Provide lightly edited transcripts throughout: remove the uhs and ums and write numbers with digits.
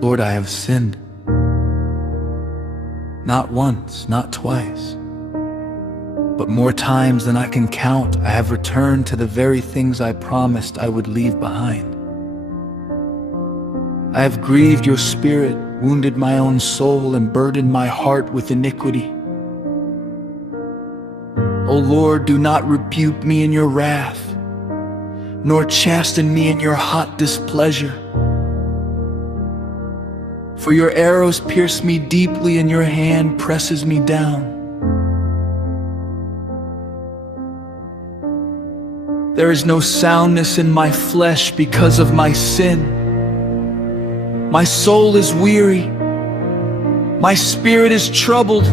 Lord, I have sinned. Not once, not twice, but more times than I can count, I have returned to the very things I promised I would leave behind. I have grieved your spirit, wounded my own soul, and burdened my heart with iniquity. O Lord, do not rebuke me in your wrath, nor chasten me in your hot displeasure. For your arrows pierce me deeply, and your hand presses me down. There is no soundness in my flesh because of my sin. My soul is weary. My spirit is troubled.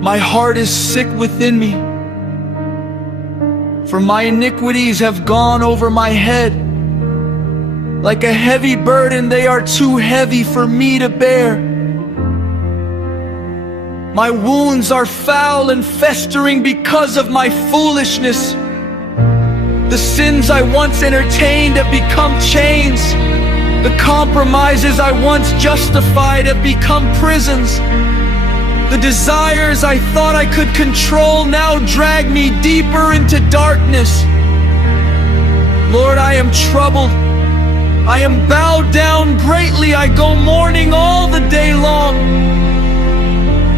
My heart is sick within me. For my iniquities have gone over my head. Like a heavy burden, they are too heavy for me to bear. My wounds are foul and festering because of my foolishness. The sins I once entertained have become chains. The compromises I once justified have become prisons. The desires I thought I could control now drag me deeper into darkness. Lord, I am troubled. I am bowed down greatly. I go mourning all the day long.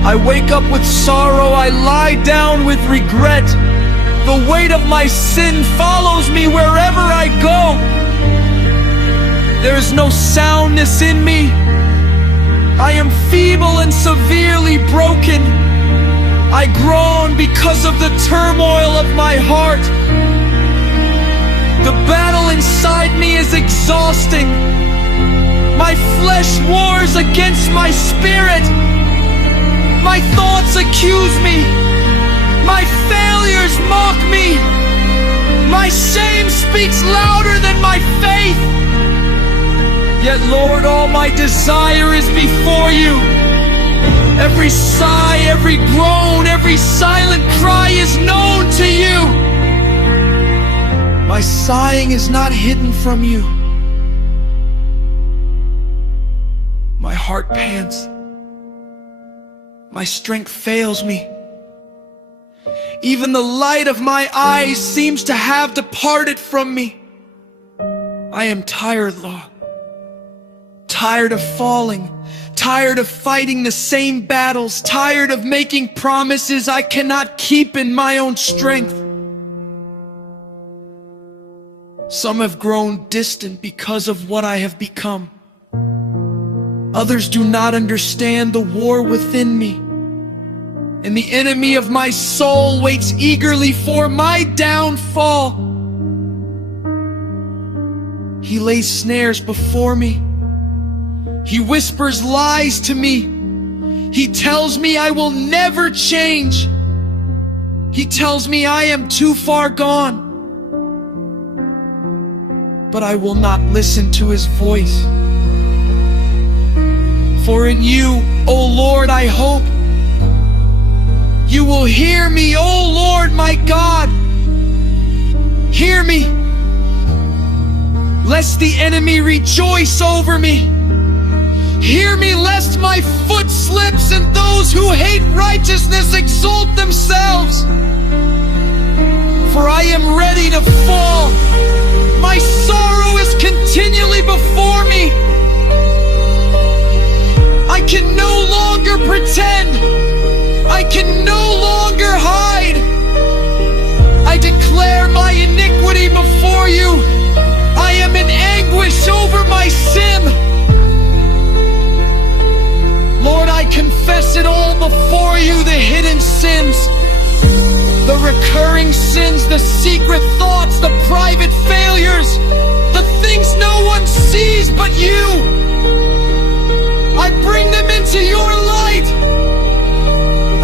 I wake up with sorrow. I lie down with regret. The weight of my sin follows me wherever I go. There is no soundness in me. I am feeble and severely broken. I groan because of the turmoil of my heart. The battle inside me is exhausting. My flesh wars against my spirit. My thoughts accuse me. My failures mock me. My shame speaks louder than my faith. Yet, Lord, all my desire is before you. Every sigh, every groan, every silent cry is known to you. My sighing is not hidden from you. My heart pants. My strength fails me. Even the light of my eyes seems to have departed from me. I am tired, Lord. Tired of falling. Tired of fighting the same battles. Tired of making promises I cannot keep in my own strength. Some have grown distant because of what I have become. Others do not understand the war within me. And the enemy of my soul waits eagerly for my downfall. He lays snares before me. He whispers lies to me. He tells me I will never change. He tells me I am too far gone. But I will not listen to his voice. For in you, O Lord, I hope. You will hear me, O Lord, my God. Hear me, lest the enemy rejoice over me. Hear me, lest my foot slips and those who hate righteousness exalt themselves. For I am ready to fall. My sorrow is continually before me. I can no longer pretend. I can no longer hide. I declare my iniquity before you. I am in anguish over my sin. Lord, I confess it all before you, the hidden sins, the recurring sins, the secret thoughts, the private failures, the things no one sees but you. I bring them into your light.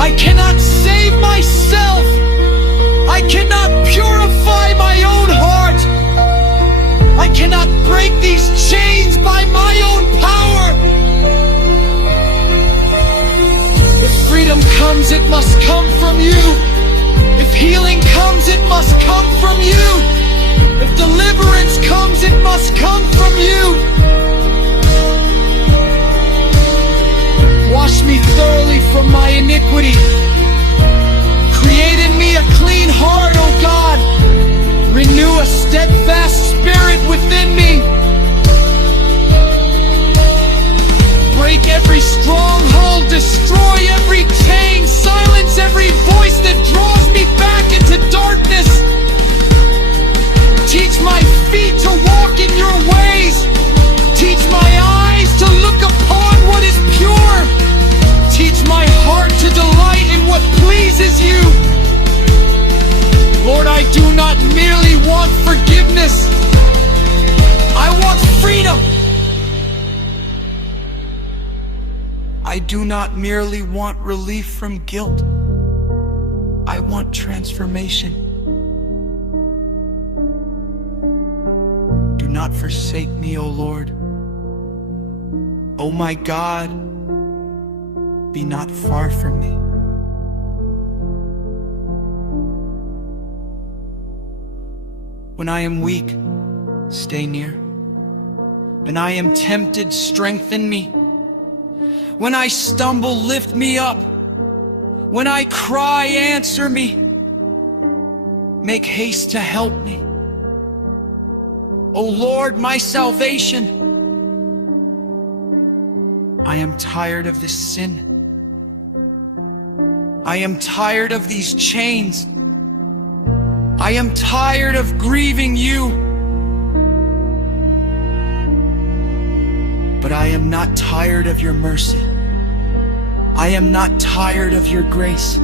I cannot save myself. I cannot purify my own heart. I cannot break these chains by my own power. If freedom comes, it must come from you. If healing comes, it must come from you. If deliverance comes, it must come from you. from my iniquity. Create in me a clean heart, O God. Renew a steadfast spirit within me. Break every stronghold, destroy every chain, silence every voice that draws me back into darkness. Teach my feet to walk in your ways. Teach my eyes to look upon what is pure. Teach my heart to delight in what pleases you. Lord, I do not merely want forgiveness. I want freedom. I do not merely want relief from guilt. I want transformation. Do not forsake me, O Lord. O my God, be not far from me. When I am weak, stay near. When I am tempted, strengthen me. When I stumble, lift me up. When I cry, answer me. Make haste to help me. O Lord, my salvation. I am tired of this sin. I am tired of these chains. I am tired of grieving you. But I am not tired of your mercy. I am not tired of your grace.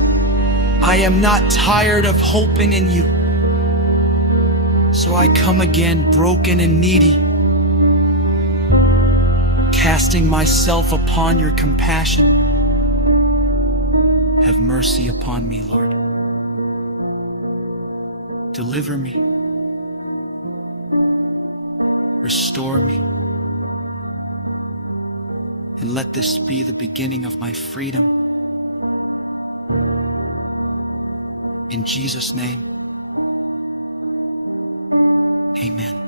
I am not tired of hoping in you. So I come again broken and needy, casting myself upon your compassion. Have mercy upon me, Lord. Deliver me. Restore me. And let this be the beginning of my freedom. In Jesus' name, amen.